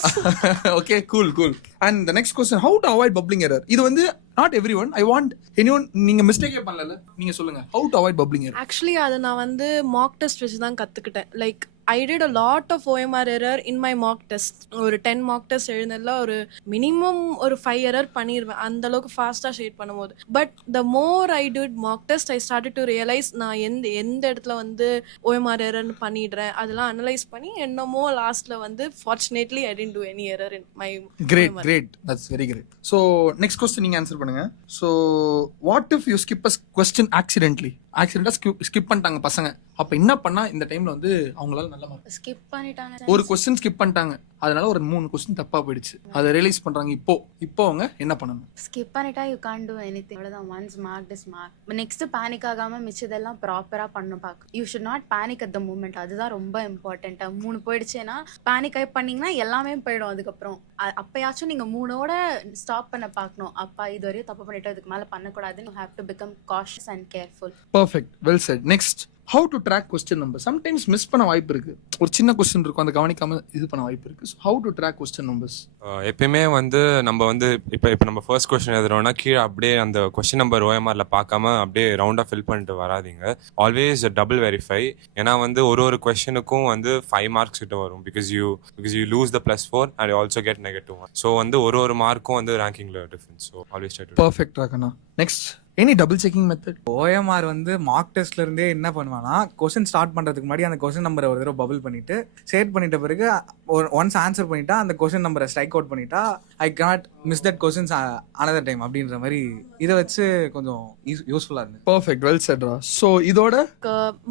Okay cool cool. And the next question, how to avoid bubbling error. இது வந்து not every one. I want anyone. நீங்க மிஸ்டேக்கே பண்ணல, நீங்க சொல்லுங்க how to avoid bubbling error. Actually அதை நான் வந்து மாக் டெஸ்ட் வச்சு தான் கற்றுக்கிட்டேன். Like I did a lot of OMR error in my mock test. ஒரு 10 மாக் டெஸ்ட் எழுந்ததில் ஒரு மினிமம் ஒரு 5 எரர் பண்ணிடுவேன் அந்த அளவுக்கு ஃபாஸ்ட்டாக ஷேட் பண்ணும்போது. But the more I did Mach test I started to realise நான் எந்த இடத்துல வந்து OMR எரர்னு பண்ணிடுறேன். அதெல்லாம் அனலைஸ் பண்ணி என்னமோ லாஸ்ட்ல வந்து fortunately I didn't do any error in my. Great great. That's very great. So next question நீங்க ஆன்சர் பண்ணுங்க. So what if you skip a question accidentally. Skip பண்ணிட்டாங்க பசங்க. அப்ப என்ன பண்ணா இந்த டைம்ல வந்து அவங்களால நல்ல மார்க். ஸ்கிப் பண்ணிட்டாங்க. ஒரு கொஸ்டின் ஸ்கிப் பண்ணிட்டாங்க, அதனால ஒரு 3 கொஸ்டின் தப்பா போயிடுச்சு. அதை ரியலைஸ் பண்றாங்க. இப்போ அவங்க என்ன பண்ணணும்? ஸ்கிப் பண்ணிட்டா யூ கான்ட் டு எனிதிங். அவ்வளவுதான். Once mark is mark. Next panic ஆகாம மிச்சதெல்லாம் ப்ராப்பரா பண்ண பாக்க. You should not panic at the moment. அதுதான் ரொம்ப இம்பார்ட்டன்ட். 3 போயிடுச்சுன்னா பேனிக் ஆகி பண்ணீங்கன்னா எல்லாமே போயிடும். அதுக்கப்புறம் அப்பயாச்சும் நீங்க 3ஓட ஸ்டாப் பண்ண பார்க்கணும். அப்பா இது வரையும் தப்பு பண்ணிட்டோம், இதுக்கு மேல பண்ணக்கூடாதுன்னு. You have to become cautious and careful. Perfect. Well set. Next, how to track question number. Sometimes miss பண்ண வாய்ப்பு இருக்கு. ஒரு சின்ன கொஸ்டின் இருக்கும், அந்த கவனிக்காம இது பண்ண வாய்ப்பு இருக்கு. So how to track question numbers. எப்பயுமே வந்து நம்ம வந்து இப்போ நம்ம ஃபர்ஸ்ட் கொஸ்டின் எழுதுறோம்னா கீழே அப்படியே அந்த கொஸ்டின் நம்பர் OMRல பார்க்காம அப்படியே ரவுண்டாக ஃபில் பண்ணிட்டு வராதிங்க. Always double verify. ஏன்னா வந்து ஒரு கொஸ்டினுக்கும் வந்து 5 மார்க்ஸ் கிட்ட வரும். Because you lose the +4 and also get -1. So வந்து ஒரு மார்க்கும் வந்து ரேங்கிங்ல difference. So always try to. Perfect ராகனா. Next, any double checking method. OMR வந்து மார்க் டெஸ்ட்ல இருந்தே என்ன பண்ணுவானா, கொஸ்டின் ஸ்டார்ட் பண்றதுக்கு முன்னாடி அந்த கொஸ்டின் நம்பரை ஒரு தடவை பபிள் பண்ணிட்டு ஷேட் பண்ணிட்ட பிறகு ஒன்ஸ் ஆன்சர் பண்ணிட்டா அந்த கொஸ்டின் நம்பரை ஸ்ட்ரைக் அவுட் பண்ணிட்டா I got miss that questions another time அப்படின்ற மாதிரி இதை வச்சு கொஞ்சம் யூஸ்ஃபுல்லா இருந்தது. பர்ஃபெக்ட். வெல் செட் ரா. ஸோ இதோட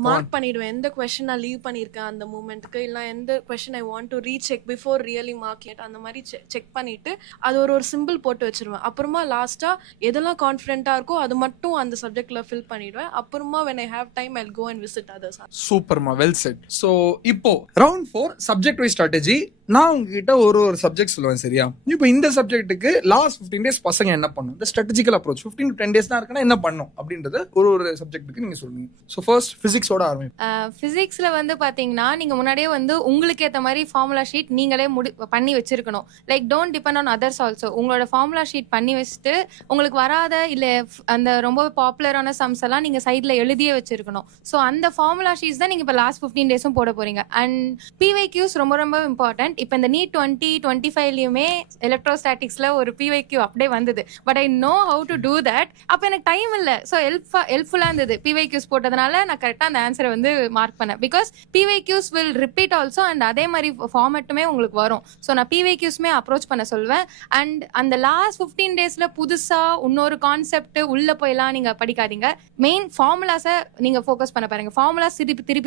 மார்க் பண்ணிடுவேன். எந்த கொஸ்டின் நான் லீவ் பண்ணியிருக்கேன் அந்த மூமெண்ட்டுக்கு, இல்லை எந்த question I want to recheck before really mark it, அந்த மாதிரி செக் பண்ணிட்டு அது ஒரு சிம்பிள் போட்டு வச்சிருவேன். அப்புறமா லாஸ்டா எதெல்லாம் கான்ஃபிடென்ட்டா இருக்கோ அது மட்டும் அந்த சப்ஜெக்ட்ல ஃபில் பண்ணிடுவேன். அப்புறமா when I have time I'll go and visit others. சூப்பர்மா. Well set. ஸோ இப்போ ரவுண்ட் 4 சப்ஜெக்ட் வைஸ் ஸ்ட்ராட்டஜி. நான் உங்ககிட்ட ஒரு சப்ஜெக்ட் சொல்லுவேன், சரியா? இப்போ இந்த சப்ஜெக்ட்டுக்கு லாஸ்ட் 15 days பசங்க என்ன பண்ணும், இந்த ஸ்ட்ராட்டஜிக்கல் அப்ரோச் 15 to 10 days தான் இருக்குன்னா என்ன பண்ணும் அப்படின்றத ஒரு சப்ஜெக்ட்டுக்கு நீங்க சொல்லுங்க. ஸோ ஃபர்ஸ்ட் பிசிக்ஸோட ஆரம்பிப்போம். ஃபிசிக்ஸ்ல வந்து பாத்தீங்கன்னா நீங்க முன்னாடியே வந்து உங்களுக்கு ஏத்த மாதிரி ஃபார்முலா ஷீட் நீங்களே பண்ணி வச்சிருக்கணும். Like don't depend on others also. உங்களோட ஃபார்முலா ஷீட் பண்ணி வச்சுட்டு உங்களுக்கு வராத இல்ல அந்த ரொம்ப பாப்புலரான சம்ஸ் எல்லாம் நீங்க சைட்ல எழுதியே வச்சிருக்கணும். ஸோ அந்த ஃபார்முலா ஷீட்ஸ் தான் நீங்க இப்போ லாஸ்ட் 15 days போட போறீங்க. அண்ட் PYQs ரொம்ப ரொம்ப இம்பார்ட்டன்ட். இப்போ இந்த நீட் 2025லயுமே எலக்ட்ரோஸ்டாட்டிக்ஸ்ல ஒரு PYQ அப்படியே வந்தது. But I know how to do that. அப்போ எனக்கு டைம் இல்லை. ஸோ ஹெல்ப்ஃபுல்லா இருந்தது PYQs போட்டதுனால. நான் கரெக்டாக அந்த ஆன்சரை வந்து மார்க் பண்ணேன். Because PYQs will repeat also and அதே மாதிரி ஃபார்மேட்டுமே உங்களுக்கு வரும். ஸோ நான் PYQsமே அப்ரோச் பண்ண சொல்வேன். அண்ட் அந்த லாஸ்ட் 15 daysல புதுசா இன்னொரு கான்செப்ட் உள்ள உள்ள போயெல்லாம் நீங்க படிக்காதீங்க. மெயின் ஃபார்முலாஸை நீங்க ஃபோக்கஸ் பண்ண பாருங்க. ஃபார்முலாஸ்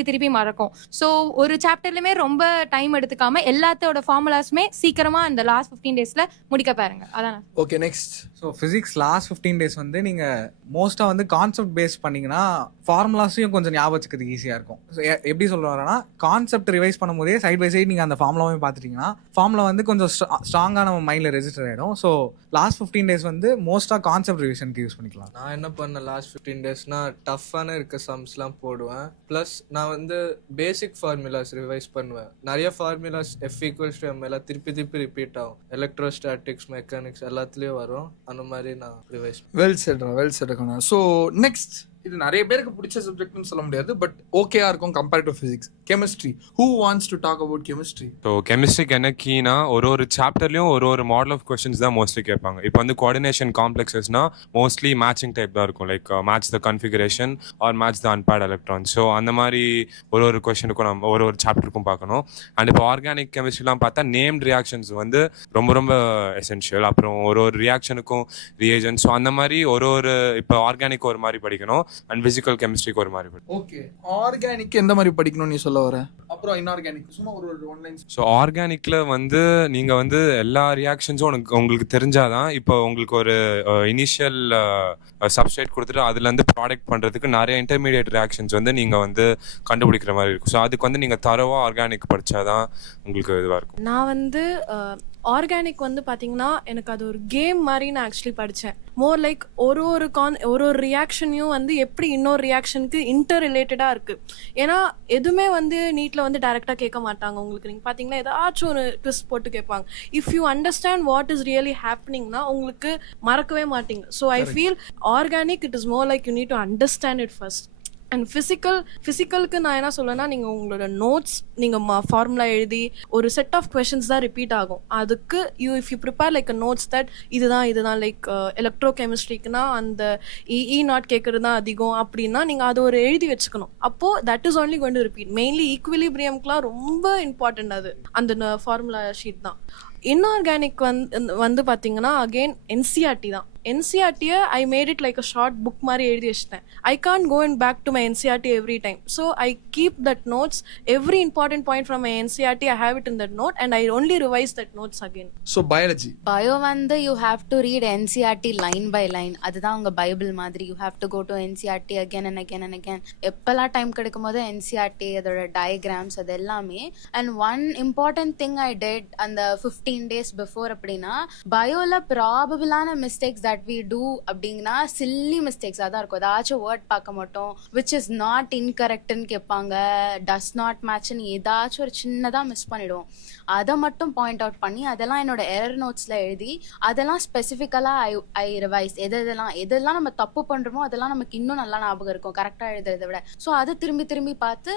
திருப்பி மறக்கும். ஸோ ஒரு சாப்டர்லயுமே ரொம்ப டைம் எடுத்துக்காம எல்லாத்தோட ஃபார்முலாஸுமே சீக்கிரமா இந்த லாஸ்ட் 15 daysல முடிக்க பாருங்க. அதான். Okay, next. So physics last 15 days வந்து நீங்கள் மோஸ்ட்டாக வந்து கான்செப்ட் பேஸ் பண்ணிங்கன்னா ஃபார்முலாஸையும் கொஞ்சம் ஞாபகம் வச்சுக்கிறதுக்கு ஈஸியாக இருக்கும். ஸோ எப்படி சொல்ல வரேன்னா, கான்செப்ட் ரிவைஸ் பண்ணும்போதே சைட் பை சைடு நீங்கள் அந்த ஃபார்முலாவையும் பார்த்துட்டிங்கன்னா ஃபார்முலா வந்து கொஞ்சம் ஸ்ட்ராங்காக நம்ம மைண்டில் ரெஜிஸ்டர் ஆகிடும். ஸோ லாஸ்ட் 15 days வந்து மோஸ்ட்டாக கான்செப்ட் ரிவிஷனுக்கு யூஸ் பண்ணிக்கலாம். நான் என்ன பண்ணேன் லாஸ்ட் 15 daysனா டஃப்பான இருக்க சம்ஸ்லாம் போடுவேன். ப்ளஸ் நான் வந்து பேசிக் ஃபார்முலாஸ் ரிவைஸ் பண்ணுவேன். நிறைய ஃபார்முலாஸ் F=m எல்லாம் திருப்பி ரிப்பீட் ஆகும். எலக்ட்ரோஸ்டாட்டிக்ஸ், மெக்கானிக்ஸ் எல்லாத்துலேயும் வரும். அந்த மாதிரி நான் revise. Well set. So next, இது நிறைய பேருக்கு பிடிச்ச சப்ஜெக்ட்னு சொல்ல முடியாது, பட் ஓகேயா இருக்கும் compare to physics. Chemistry. Who wants to talk about chemistry? So கெமிஸ்ட்ரிக்கு என்ன கீனா, ஒரு சாப்டர்லையும் ஒரு மாடல் ஆஃப் கொஸ்டின்ஸ் தான் மோஸ்ட்லி கேட்பாங்க. இப்போ வந்து கோஆர்டினேஷன் காம்ப்ளெக்ஸஸ்னா மோஸ்ட்லி மேட்சிங் டைப் தான் இருக்கும். Like match the configuration or match the unpaired electron. So அந்த மாதிரி ஒரு கொஸ்டினுக்கும் நம்ம ஒரு சாப்டருக்கும் பார்க்கணும். அண்ட் இப்போ ஆர்கானிக் கெமிஸ்ட்ரிலாம் பார்த்தா நேம்ட் ரியாக்ஷன்ஸ் வந்து ரொம்ப எசென்ஷியல். அப்புறம் ஒரு ரியாக்ஷனுக்கும் ரிஏஜன். ஸோ அந்த மாதிரி இப்போ ஆர்கானிக் ஒரு மாதிரி படிக்கணும் அண்ட் பிசிக்கல் கெமிஸ்ட்ரிக்கு ஒரு மாதிரி படிக்கணும். ஓகே, ஆர்கானிக் எந்த மாதிரி படிக்கணும் நீ சொல்ல வர? அப்புறம் இன்ஆர்கானிக் சும்மா ஒரு ஒன் லைன். ஸோ ஆர்கானிக்ல வந்து நீங்க வந்து எல்லா ரியாக்ஷன்ஸும் உங்களுக்கு தெரிஞ்சாதான் இப்போ உங்களுக்கு ஒரு இனிஷியல் சப்ஸ்ட்ரேட் கொடுத்துட்டு அதுல இருந்து ப்ராடக்ட் பண்றதுக்கு நிறைய இன்டர்மீடியட் ரியாக்ஷன்ஸ் வந்து நீங்க வந்து கண்டுபிடிக்கிற மாதிரி இருக்கும். ஸோ அதுக்கு வந்து நீங்க தரவா ஆர்கானிக் படிச்சாதான் உங்களுக்கு இதுவா இருக்கும். நான் வந்து ஆர்கானிக் வந்து பார்த்தீங்கன்னா எனக்கு அது ஒரு கேம் மாதிரி நான் ஆக்சுவலி படித்தேன். மோர் லைக் ஒரு ரியாக்ஷனையும் வந்து எப்படி இன்னொரு ரியாக்ஷனுக்கு இன்டர் ரிலேட்டடாக இருக்குது. ஏன்னா எதுவுமே வந்து நீட்டில் வந்து டைரெக்டாக கேட்க மாட்டாங்க. உங்களுக்கு நீங்கள் பார்த்தீங்கன்னா ஏதாச்சும் ஒரு ட்விஸ்ட் போட்டு கேட்பாங்க. If you understand what is really ஹேப்பனிங்னா உங்களுக்கு மறக்கவே மாட்டீங்க. So I feel organic it is more like you need to understand it first. And ஃபிசிக்கலுக்கு நான் என்ன சொல்லுவேன்னா, நீங்கள் உங்களோட நோட்ஸ் நீங்கள் ஃபார்முலா எழுதி ஒரு செட் ஆஃப் கொஷின்ஸ் தான் ரிப்பீட் ஆகும். அதுக்கு if you prepare like a notes that இதுதான் லைக் எலக்ட்ரோ கெமிஸ்ட்ரிக்குனா அந்த நாட் கேட்கறது தான் அதிகம் அப்படின்னா நீங்கள் அது ஒரு எழுதி வச்சுக்கணும். அப்போது that is only going to repeat. Mainly ஈக்குவிலிபிரியம்க்குலாம் ரொம்ப இம்பார்ட்டன்ட் அது அந்த ஃபார்முலா ஷீட் தான். இன்ஆர்கானிக் வந்து பார்த்தீங்கன்னா அகெயின் என்சிஆர்டி தான். என்சிஆர்டியை I made it like a short book மாதிரி எழுதி வச்சிட்டேன். I can go and back to my NCERT every time. So I keep that notes. Every important point from my NCERT I have it in that note and I only revise that notes again. So biology வந்து you have to read NCERT line by line. அதுதான் உங்க Bible மாதிரி. You have to go to NCERT again and again. எப்பெல்லாம் time கிடைக்கும் போது NCERT அதோட diagrams அது எல்லாமே. And one important thing I did அந்த 15 days பிஃபோர் அப்படின்னா, பயோல ப்ராபபிளான மிஸ்டேக்ஸ் தட் வி டூ அப்படிங்கன்னா சில்லி மிஸ்டேக்ஸாக தான் இருக்கும். ஏதாச்சும் வேர்ட் பார்க்க மாட்டோம், விச் இஸ் நாட் இன்கரெக்ட்னு கேட்பாங்க, டஸ் நாட் மேட்ச்னு ஏதாச்சும் ஒரு சின்னதாக மிஸ் பண்ணிடுவோம். அதை மட்டும் பாயிண்ட் அவுட் பண்ணி அதெல்லாம் என்னோட எரர் நோட்ஸில் எழுதி அதெல்லாம் ஸ்பெசிஃபிக்கலாக ஐ ரிவைஸ். எதெல்லாம் நம்ம தப்பு பண்ணுறோமோ அதெல்லாம் நமக்கு இன்னும் நல்லா ஞாபகம் இருக்கும் கரெக்டாக எழுதுறதை விட. ஸோ அதை திரும்பி பார்த்து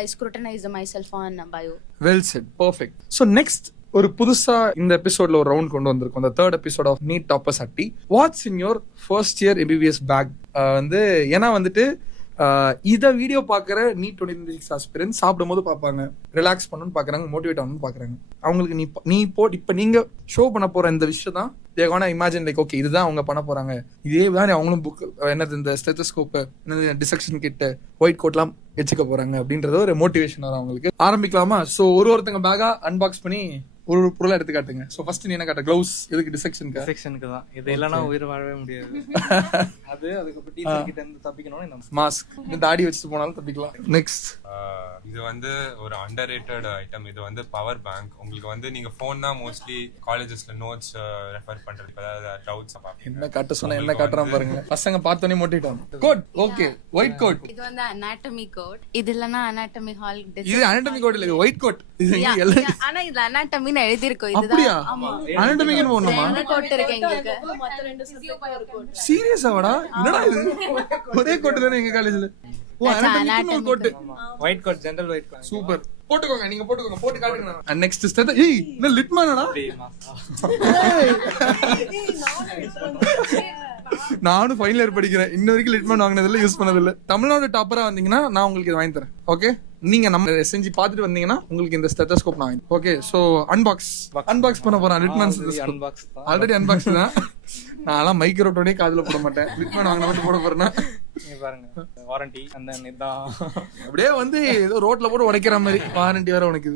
I scrutinise myself on bio. Well said, perfect. So next ஒரு புதுசா இந்த எபிசோட்ல ஒரு ரவுண்ட் கொண்டு வந்திருக்கோம். இந்த 3rd episode of NEET toppers அட்டி. What's in your first year MBBS bag? வந்து ஏன்னா வந்துட்டு இதை வீடியோ பார்க்குற நீட் 2026 ஆஸ்பிரன்ஸ் சாப்பிடும் போது பார்ப்பாங்க, ரிலாக்ஸ் பண்ணணும்னு பார்க்குறாங்க, மோட்டிவேட் ஆகணும்னு பார்க்குறாங்க. அவங்களுக்கு நீ இப்போ நீங்க ஷோ பண்ண போற இந்த விஷயம் தான் they gonna imagine like okay இதுதான் அவங்க பண்ண போறாங்க. இதே மாதிரி அவங்களும் புக் என்னது இந்த ஸ்டெத்தோஸ்கோப், என்னது டிசெக்ஷன் கிட், ஒயிட் கோட்லாம் வச்சுக்க போறாங்க அப்படின்றது ஒரு மோட்டிவேஷன் வரும் அவங்களுக்கு. ஆரம்பிக்கலாமா? ஸோ ஒருத்தங்க பேக்கா அன்பாக்ஸ் பண்ணி ஒரு பொருளை எடுத்து காட்டுங்க. ஸோ ஃபர்ஸ்ட் நீ என்ன காட்ட? க்ளவுஸ் எதுக்கு? டிசெக்ஷனுக்கு தான். இது இல்லைன்னா உயிர் வாழவே முடியாது. அதுக்கப்புறம் டீச்சர் கிட்ட இருந்து தப்பிக்கணும். மாஸ்க் தாடி வச்சுட்டு போனாலும் தப்பிக்கலாம். நெக்ஸ்ட் இது வந்து ஒரு அண்டர்ரேட்டட் ஐட்டம். இது வந்து பவர் பேங்க். உங்களுக்கு வந்து நீங்க ஃபோன் தான் மோஸ்ட்லி காலேஜஸ்ல நோட்ஸ் ரெஃபர் பண்றது. அதாவது டவுட்ஸ் என்ன காட்ட சொன்னா என்ன காட்டுறான் பாருங்க. பசங்க பார்த்தோனே மோட்டிவேட் ஆகும். Coat okay, white coat. இது வந்து அனாட்டமி கோட். இது இல்லனா அனாட்டமி ஹால். இது அனாட்டமி கோட் இல்ல, ஒயிட் கோட். இது ஆனா இதுல அனாட்டமின்னு எழுதி இருக்கும். இதுதான். ஆமா, அனாட்டமின்னு போடணுமா? கோட் இருக்கு எங்களுக்கு. சீரியஸா வாடா? என்னடா இது? ஒரே கோட் தானே எங்க காலேஜ்ல. ஓ, anatomy coat. White coat, general white coat. Super. போட்டுக்கோங்க, நீங்க போட்டுக்கோங்க, போட்டு காட்டுங்க. And next steth. ஏய், என்ன லிட்மானடா? நானும் ஃபைனல் இயர் படிக்கிறேன், இன்ன வரைக்கும் லிட்மன் வாங்கினதில்ல, யூஸ் பண்ணதில்ல. தமிழ்நாடு டாப்பரா வந்தீங்கன்னா நான் உங்களுக்கு இது வாங்கி தரேன். ஓகே, நீங்க நம்ம செஞ்சு பார்த்துட்டு வந்தீங்கன்னா உங்களுக்கு இந்த ஸ்டெத்தஸ்கோப் நான் வாங்கி. ஓகே, சோ அன்பாக்ஸ் பண்ண போறேன் லிட்மன். ஆல்ரெடி அன்பாக்ஸ் தான். நான்லாம் மைக்ரோட்டோடே காதுல போட மாட்டேன், லிட்மன் வாங்கின மட்டும் போட போறேன்னா பாருங்க வாரண்டி அந்த இதான் அப்படியே வந்து ஏதோ ரோட்ல போட்டு உடைக்கிற மாதிரி வாரண்டி வேற உனக்கு.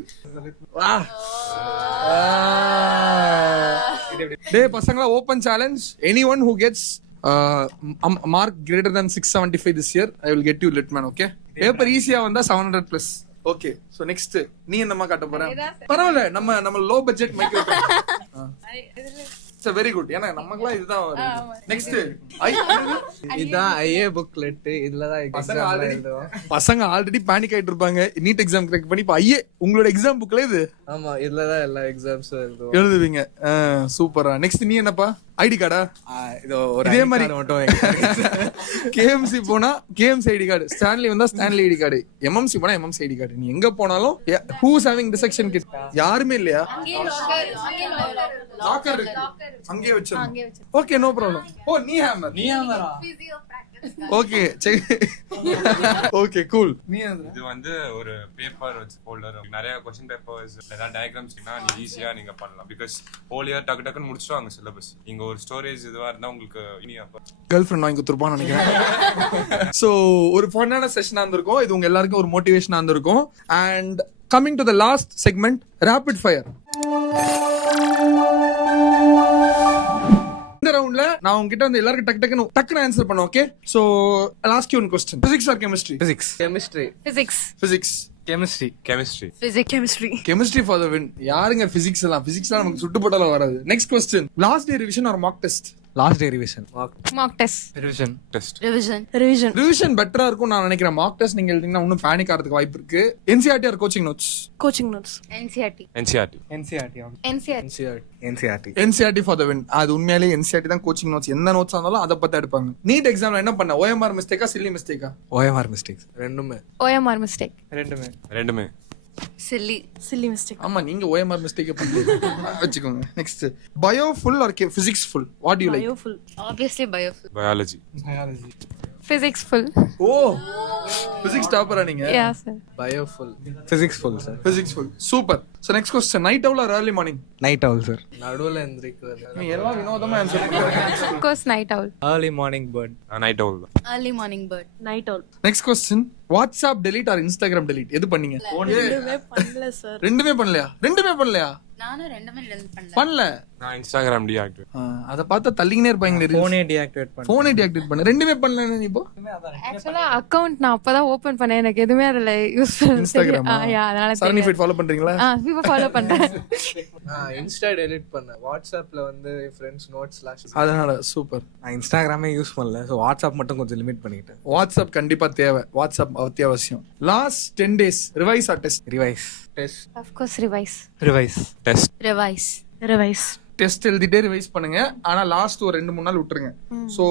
டேய் பசங்களா, open challenge. Anyone who gets mark greater than 675 this year, I will get you Litman. Okay, paper ஈஸியா வந்தா 700 plus. ஓகே, சோ நெக்ஸ்ட் நீ என்னமா காட்ட போற? பரவாயில்ல, நம்ம low budget micro. It's very good. ஏன்னா நமக்குலாம் இதுதான். நெக்ஸ்ட் இதான் ஐஏ புக்லெட். இதுலதான் எக்ஸாம் எழுதுவோம். பசங்க ஆல்ரெடி பேனிக் ஆயிட்டு இருப்பாங்க நீட் எக்ஸாம் கிராக் பண்ணி. இப்ப ஐயே உங்களோட எக்ஸாம் புக்ல இது. ஆமா, இதுலதான் எல்லா எக்ஸாம்ஸும் எழுதுவோம். எழுதுவீங்க. சூப்பரா. நெக்ஸ்ட் நீ என்னப்பா? ஐடி கார்டா? இதே மாதிரி மட்டும் கேஎம்சி போனா கேஎம்சி ஐடி கார்டு, ஸ்டான்லி வந்தா ஸ்டான்லி ஐடி கார்டு, எம்எம்சி போனா எம்எம்சி ஐடி கார்டு. நீ எங்க போனாலும் ஹூஸ் ஹேவிங் டிசெக்ஷன் கிட்? யாருமே இல்லையா? லாக்கர் இருக்கு, அங்கேயே வச்சிருக்கோம். Okay, no problem. ஓ, நீ ஹேமரா? ஓகே, சரி. Okay, cool. நீ இது வந்து ஒரு பேப்பர் வச்சு ஃபோல்டர், நிறைய क्वेश्चन பேப்பர்ஸ் ஏதாவது டயகிராம்ஸ்னா நீ ஈஸியா நீங்க பண்ணலாம். பிகாஸ் ஹோல் இயர் டக்கு டக்குன்னு முடிச்சிடுவாங்க சிலபஸ். நீங்க ஒரு ஸ்டோரேஜ் இதுவா இருந்தா உங்களுக்கு இனி அப்ப கேர்ள் ஃப்ரெண்ட் வாங்கி கொடுத்துருப்பான்னு நினைக்கிறேன். ஸோ ஒரு ஃபன்னான செஷனா இருந்திருக்கும் இது, உங்க எல்லாருக்கும் ஒரு மோட்டிவேஷனா இருந்திருக்கும். And coming to the last segment, rapid fire. இந்த ரவுண்ட்ல நான் உங்ககிட்ட வந்து எல்லாருக்கும் டக்குன்னு ஆன்சர் பண்ணேன். Okay, so I'll ask you one question. Physics or chemistry? Chemistry. Physics. Chemistry for the win. யாருங்க பிசிக்ஸ் எல்லாம்? பிசிக்ஸ்லாம் நமக்கு சுட்டு போட்டாலும் வராது. Next question, last day revision R Mach test? Last day revision. Mach test. Revision பெட்டரா இருக்கும் நான் நினைக்கிறேன். மாக் டெஸ்ட் நீங்க எழுதிங்கன்னா இன்னும் பேனிக் ஆகிறதுக்கு வாய்ப்பு இருக்கு. NCERT or coaching notes? NCERT for the win. அது உண்மையாலே NCERT தான் கோச்சிங் நோட்ஸ். எந்த நோட்ஸ் ஆனாலும் அதை பத்தி எடுப்பாங்க. நீட் எக்ஸாம்ல என்ன பண்ண? OMR மிஸ்டேக்கா சில்லி மிஸ்டேக்கா? OMR mistakes. ரெண்டுமே. OMR mistake. ரெண்டுமே சில்லி மிஸ்டேக். ஆமா, நீங்க OMR மிஸ்டேக் பண்ணீங்க வெச்சுக்கோங்க. Next, bio full or physics full? What do you like? Bio full. Obviously bio full. Biology. Physics full. ஓ, பிசிக்ஸ் டாப்பரா நீங்க? Yeah sir. Bio full. Physics full sir. Physics full. Super. So next question, night owl or early morning? Night owl sir. நடுவுல எந்திரிக்கிறது. நீ எல்லாம் வினோதமா answer பண்றீங்க. Of course night owl. Early morning bird. Night owl. Early morning bird. Night owl. Next question, WhatsApp delete or Instagram delete? எது பண்ணீங்க? ரெண்டுமே பண்ணல சார். ரெண்டுமே பண்ணலையா? நானும் ரெண்டுமே delete பண்ணல. பண்ணல. நான் இன்ஸ்டாகிராம் டீஆக்டிவேட். அத பார்த்தா தள்ளிங்கனே இருப்பாங்க. ஃபோனே டீஆக்டிவேட் பண்ணேன். போனே டீஆக்டிவேட் பண்ண. ரெண்டுமே பண்ணல நீ இப்போ? ஆக்சுவலா அக்கவுண்ட் நான் அப்பதான் ஓபன் பண்ணேன், எனக்கு எதுவுமே அதுல யூஸ்ஃபுல் இன்ஸ்டாகிராம். அதனால சரணி ஃபீட் ஃபாலோ பண்றீங்களா? இப்போ ஃபாலோ பண்றேன். இன்ஸ்டா டெலிட் பண்ணேன். வாட்ஸ்அப்ல வந்து ஃப்ரெண்ட்ஸ் நோட்ஸ் லாஸ்ட். அதனால சூப்பர். நான் இன்ஸ்டாகிராமே யூஸ் பண்ணல, ஸோ வாட்ஸ்அப் மட்டும் கொஞ்சம் லிமிட் பண்ணிக்கிட்டேன். வாட்ஸ்அப் கண்டிப்பா தேவை. வாட்ஸ்அப் அத்தியாவசியம். Last 10 days revise or test? Revise. Test. Of course revise. Test. Revise. Test எழுதிட்டே ரிவைஸ் பண்ணுங்க. ஆனா லாஸ்ட் ஒரு 2-3 நாள் விட்டுருங்க. சோ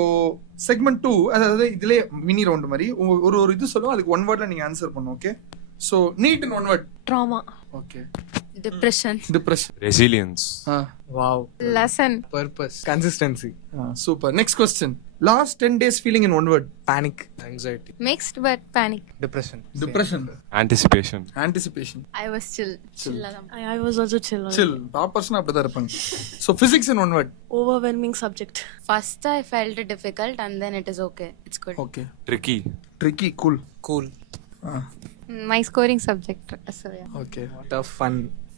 செக்மெண்ட் 2, அதாவது இதுலயே மினி ரவுண்ட் மாதிரி ஒரு இது சொல்லுவோம், அதுக்கு 1 wordல நீங்க ஆன்சர் பண்ணணும். Okay, so need in 1 word. Drama. Okay, Depression. Resilience. Wow. Lesson. Purpose. Consistency. Super. Next question, last 10 days feeling in 1 word? Panic. Anxiety. Mixed but panic. Depression. Anticipation. I was chill. I was also chill. டாப்பர்ஸ்னா அப்படிதான் இருப்பாங்க. So physics in 1 word? Overwhelming subject. First I felt it difficult and then it is okay. It's good. Okay, tricky. Cool. My scoring subject. So yeah. Okay, tough.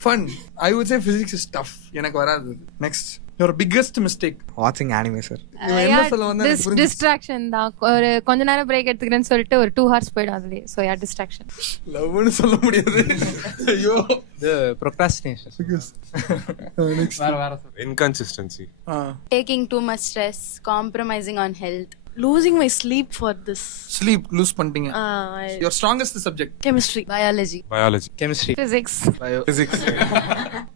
fun. I would say physics is tough. எனக்கு வராது. Next, your biggest mistake? வாட்சிங் anime sir. இவன் என்ன சொல்ல வந்தா எனக்கு புரிஞ்சுச்சு. Distraction தான். ஒரு கொஞ்ச நேரம் பிரேக் எடுத்துக்கிறேன்னு சொல்லிட்டு ஒரு 2 hours போயிடும் அதுலயே. So yeah, distraction. லவ்னு சொல்ல முடியாது. ஐயோ, இது procrastination. நெக்ஸ்ட், வேற inconsistency. Taking too much stress, compromising on health. Losing my sleep for this. Sleep lose பண்ணிட்டீங்க. your strongest subject? Chemistry. Biology. Chemistry. Physics. Bio. Physics.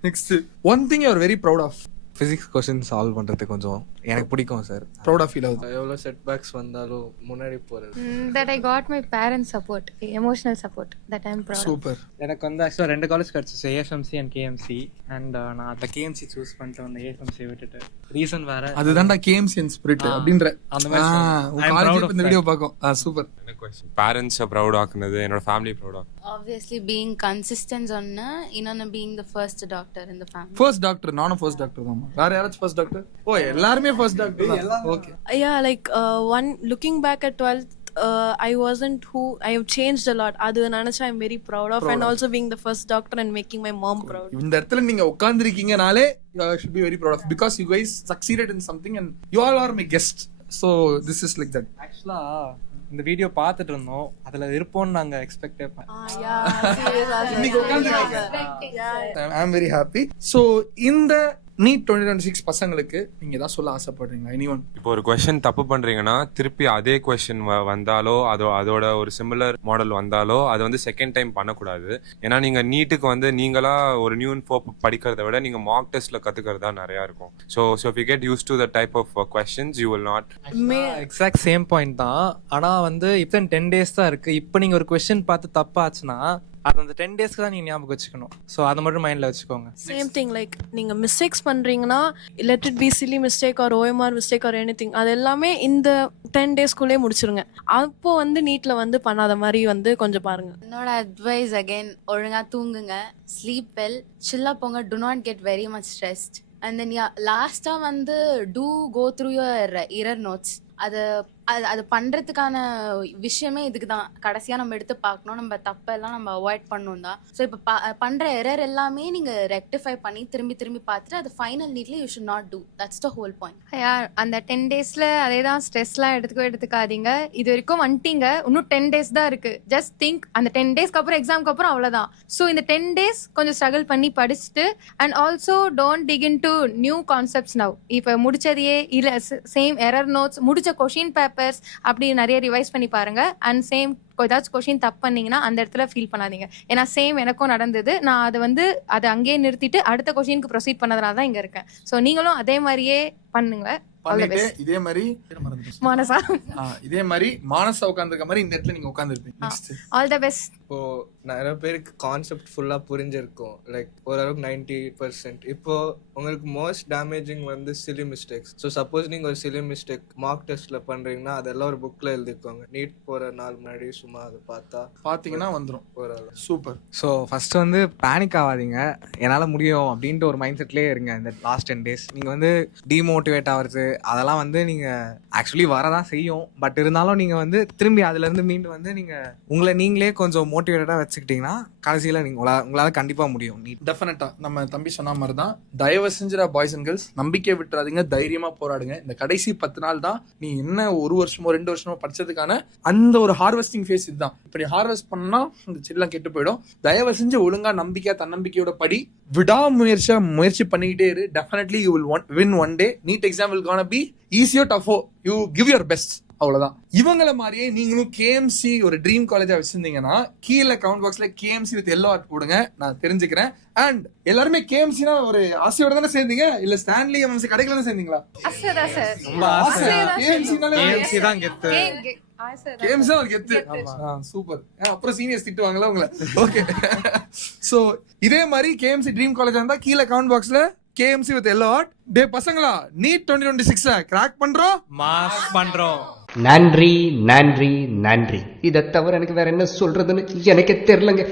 Next, one thing you are very proud of? Physics question solve பண்ணுறது கொஞ்சம் எனக்கு பிடிக்கும் sir. ப்ரௌடா feel ஆகுது. எவ்வளோ setbacks வந்தாலும் முன்னாடி போகிறது. That I got my parents support, emotional support, that I am proud. Super. எனக்கு வந்து ஆக்சுவலாக 2 காலேஜ் கிடச்சிச்சு, ஏஎஃப்எம்சி அண்ட் கேஎம்சி. அண்ட் நான் அந்த கேஎம்சி சூஸ் பண்ணிட்டு வந்தேன், ஏஎஃப்எம்சி விட்டுட்டு. ரீசன் வேற. அதுதான்டா கேஎம்சி ஸ்பிரிட் அப்படின்ற அந்த மாதிரி இந்த வீடியோ பார்க்கும். சூப்பர். என்ன கொஸ்டின்? பேரண்ட்ஸை ப்ரௌட் ஆக்குனது, என்னோட ஃபேமிலி ப்ரௌட் ஆக்குனது. ஆப்வியஸ்லி பீயிங் கன்சிஸ்டன்ஸ் ஒன்று, இன்னொன்று பீயிங் த ஃபர்ஸ்ட் டாக்டர் இந்த ஃபேமிலி. First doctor. நானும் ஃபர்ஸ்ட் டாக்டர் தான். வேற யாராச்சும் ஃபர்ஸ்ட் டாக்டர்? ஓ எல்லாருமே ஃபர்ஸ்ட் டாக்டர் தான். Okay. Yeah, like one looking back at 12th, I wasn't who I have changed a lot. Adu nanacha I'm very proud of, and also being the first doctor and making my mom proud. இந்த இடத்துல நீங்க உட்கார்ந்திருக்கீங்கனாலே you should be very proud of, because you guys succeeded in something and you all are my guests, so this is like that. ஆக்சுவலாக இந்த video பார்த்துட்டு இருந்தோம், அதில் இருப்போம்னு நாங்கள் எக்ஸ்பெக்டே பண்ணோம். இன்னைக்கு உட்கார்ந்திருக்கீங்க. I am very happy. So இந்த நீட் 2026 பசங்களுக்கு நீங்க ஏதாவது சொல்ல ஆசைப்படுறீங்களா? எனிவன்? இப்போ ஒரு கொஸ்டின் தப்பு பண்றீங்கன்னா திருப்பி அதே கொஸ்டின் வந்தாலோ அதோட ஒரு சிமிலர் மாடல் வந்தாலோ அது வந்து செகண்ட் டைம் பண்ணக்கூடாது. ஏன்னா நீங்க நீட்டுக்கு வந்து நீங்களா ஒரு நியூ இன்ஃபோ படிக்கிறத விட நீங்க மார்க் டெஸ்ட்ல கத்துக்கிறதா நிறைய இருக்கும். So if you get used to the type of questions you will not. Exact same point தான். ஆனால் வந்து இப்போ 10 days தான் இருக்கு. இப்போ நீங்கள் ஒரு கொஸ்டின் பார்த்து தப்பாச்சுன்னா அது அந்த 10 daysக்கு தான் நீங்கள் ஞாபகம் வச்சுக்கணும். ஸோ அதை மட்டும் மைண்டில் வச்சுக்கோங்க. சேம் திங், லைக் நீங்கள் மிஸ்டேக்ஸ் பண்ணுறீங்கன்னா let it be chilli mistake R OMR mistake or any thing, அது எல்லாமே இந்த 10 daysக்குள்ளே முடிச்சிருங்க. அப்போ வந்து நீட்டில் வந்து பண்ணாத மாதிரி வந்து கொஞ்சம் பாருங்க. என்னோட அட்வைஸ் அகைன், ஒழுங்கா தூங்குங்க, ஸ்லீப் வெல், சில்லா போங்க, do not get very much stressed. And then லாஸ்டா வந்து to go through your error notes. அது பண்றதுக்கான விஷயமே இதுக்கு தான். கடைசியா நம்ம எடுத்து பார்க்கணும், நம்ம தப்பெல்லாம் நம்ம அவாய்ட் பண்ணணும் தான். ஸோ இப்போ பண்ற எரர் எல்லாமே நீங்க ரெக்டிஃபை பண்ணி திரும்பி திரும்பி பார்த்துட்டு அது ஃபைனல் நீட்ல you should not do. That's the whole point. அந்த 10 daysல அதே தான், ஸ்ட்ரெஸ்லாம் எடுத்துக்காதீங்க. இது வரைக்கும் வந்துட்டீங்க, இன்னும் 10 days தான் இருக்கு. ஜஸ்ட் திங்க், அந்த 10 daysக்கு அப்புறம் எக்ஸாம்க்கு அப்புறம் அவ்வளோதான். ஸோ இந்த 10 days கொஞ்சம் ஸ்ட்ரகிள் பண்ணி படிச்சுட்டு, and also don't dig into new concepts now. இப்போ முடிச்சதையே இல்லை, சேம் எரர் நோட்ஸ், முடிச்ச கொஷின் பேப்பர்ஸ் அப்படி நிறைய ரிவைஸ் பண்ணி பாருங்க. அண்ட் சேம் ஏதாச்சும் கொஷின் தப்பு பண்ணீங்கன்னா அந்த இடத்துல ஃபீல் பண்ணாதீங்க. ஏன்னா சேம் எனக்கும் நடந்தது. நான் அதை அங்கேயே நிறுத்திட்டு அடுத்த கொஷினுக்கு ப்ரொசீட் பண்ணதுனால தான் இங்க இருக்கேன். ஸோ நீங்களும் அதே மாதிரியே பண்ணுங்க. இதே மாதிரி மானசா, இதே மாதிரி மானசா உட்கார்ந்திருக்க மாதிரி இந்த இடத்துல நீங்க உட்கார்ந்திருப்பீங்க. All the best. இப்போ நிறைய பேருக்கு கான்செப்ட் ஃபுல்லா புரிஞ்சிருக்கும், லைக் ஓரளவுக்கு 90%. இப்போ உங்களுக்கு மோஸ்ட் டேமேஜிங் வந்து சிலி மிஸ்டேக்ஸ். ஸோ சப்போஸ் நீங்க ஒரு சிலி மிஸ்டேக் மார்க் டெஸ்ட்ல பண்றீங்கன்னா அதெல்லாம் ஒரு புக்ல எழுதிக்கோங்க. நீட் போற நாள் முன்னாடி சும்மா அதை பார்த்தீங்கன்னா வந்துடும். சூப்பர். ஸோ ஃபர்ஸ்ட் வந்து பேனிக் ஆகாதீங்க, என்னால் முடியும் அப்படின்ட்டு ஒரு மைண்ட் செட்லேயே இருங்க. இந்த லாஸ்ட் 10 days நீங்கள் வந்து டிமோட்டிவேட் ஆகிறது அதெல்லாம் வந்து நீங்கள் ஆக்சுவலி வரதான் செய்யும். பட் இருந்தாலும் நீங்கள் வந்து திரும்பி அதுலேருந்து மீண்டு வந்து நீங்கள் உங்களை நீங்களே கொஞ்சம் மோட்டிவேட்டடாக வச்சுக்கிட்டிங்கன்னா கடைசியில் உங்களால் கண்டிப்பாக முடியும். டெஃபினட்டா நம்ம தம்பி சொன்ன மாதிரி தான், தயவு செஞ்சுடா பாய்ஸ் அண்ட் கேர்ள்ஸ், நம்பிக்கை விட்டுறாதீங்க, தைரியமா போராடுங்க. இந்த கடைசி 10 நாள் தான் நீ என்ன 1 வருஷமோ 2 வருஷமோ படிச்சதுக்கான அந்த ஒரு ஹார்வெஸ்டிங் ஃபேஸ் இதுதான். இப்படி ஹார்வெஸ்ட் பண்ணா இந்த செடிலாம் கெட்டு போயிடும். தயவு செஞ்சு ஒழுங்கா நம்பிக்கை தன்னம்பிக்கையோட படி, முயற்சி பண்ணிக்கிட்டே இரு. Definitely you will win one day. NEET exam will gonna be ஈஸியோ டஃபோ, யூ கிவ் யுவர் பெஸ்ட். அவ்வளவுதான். இவங்கள மாதிரியே நீங்களும் கேஎம்சி ஒரு ட்ரீம் காலேஜா வச்சிருந்தீங்கன்னா கீழே கமெண்ட் பாக்ஸ்ல கேஎம்சி வித் எல்லோ ஆர்ட் போடுங்க, நான் தெரிஞ்சுக்கிறேன். அண்ட் எல்லாருமே கேஎம்சினா ஒரு ஆசையோட தானே சேர்ந்தீங்க, இல்ல ஸ்டான்லி எம்எம்சி கடைக்குள்ள தான் சேர்ந்தீங்களா? கேஎம்சி தான் கெத்து. சூப்பர். அப்புறம் சீனியர்ஸ் திட்டுவாங்களா உங்களை? ஓகே. சோ இதே மாதிரி கேஎம்சி ட்ரீம் காலேஜா இருந்தா கீழே கமெண்ட் பாக்ஸ்ல KMC with yellow heart. டே பசங்களா, நீட் 2026 கிராக் பண்றோம், மாஸ் பண்றோம். நன்றி நன்றி நன்றி. இதை தவிர எனக்கு வேற என்ன சொல்றதுன்னு எனக்கு தெரியலங்க.